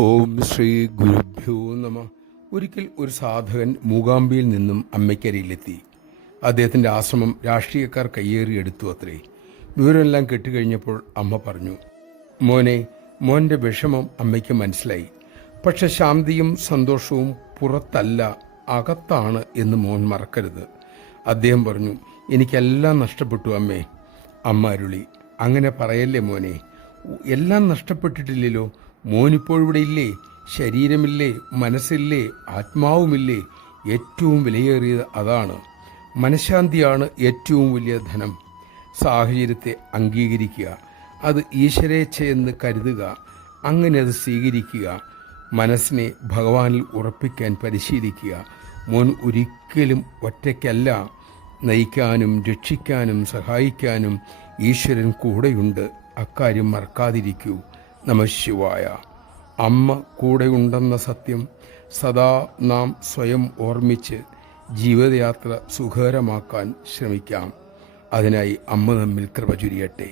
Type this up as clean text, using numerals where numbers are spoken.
ഓം ശ്രീ ഗുരുഭ്യോ നമ. ഒരിക്കൽ ഒരു സാധകൻ മൂകാംബിയിൽ നിന്നും അമ്മയ്ക്കരിയിലെത്തി. അദ്ദേഹത്തിൻ്റെ ആശ്രമം രാഷ്ട്രീയക്കാർ കയ്യേറിയെടുത്തു അത്രേ. വിവരമെല്ലാം കെട്ടുകഴിഞ്ഞപ്പോൾ അമ്മ പറഞ്ഞു, മോൻ്റെ വിഷമം അമ്മയ്ക്ക് മനസ്സിലായി. പക്ഷെ ശാന്തിയും സന്തോഷവും പുറത്തല്ല, അകത്താണ് എന്ന് മോൻ മറക്കരുത്. അദ്ദേഹം പറഞ്ഞു, എനിക്കെല്ലാം നഷ്ടപ്പെട്ടു അമ്മേ. അമ്മ അരുളി, അങ്ങനെ പറയല്ലേ മോനെ, എല്ലാം നഷ്ടപ്പെട്ടിട്ടില്ലല്ലോ. മോനിപ്പോഴിവിടെ ഇല്ലേ? ശരീരമില്ലേ, മനസ്സില്ലേ, ആത്മാവുമില്ലേ? ഏറ്റവും വിലയേറിയത് അതാണ്. മനഃശാന്തിയാണ് ഏറ്റവും വലിയ ധനം. സാഹചര്യത്തെ അംഗീകരിക്കുക, അത് ഈശ്വരേച്ഛയെന്ന് കരുതുക, അങ്ങനെ അത് സ്വീകരിക്കുക. മനസ്സിനെ ഭഗവാനിൽ ഉറപ്പിക്കാൻ പരിശീലിക്കുക. മോൻ ഒരിക്കലും ഒറ്റയ്ക്കല്ല. നയിക്കാനും രക്ഷിക്കാനും സഹായിക്കാനും ഈശ്വരൻ കൂടെയുണ്ട്. അക്കാര്യം മറക്കാതിരിക്കൂ. നമഃശിവായ. അമ്മ കൂടെയുണ്ടെന്ന സത്യം സദാ നാം സ്വയം ഓർമ്മിച്ച് ജീവിതയാത്ര സുഖകരമാക്കാൻ ശ്രമിക്കാം. അതിനായി അമ്മ നമ്മിൽ കൃപ ചൊരിയട്ടെ.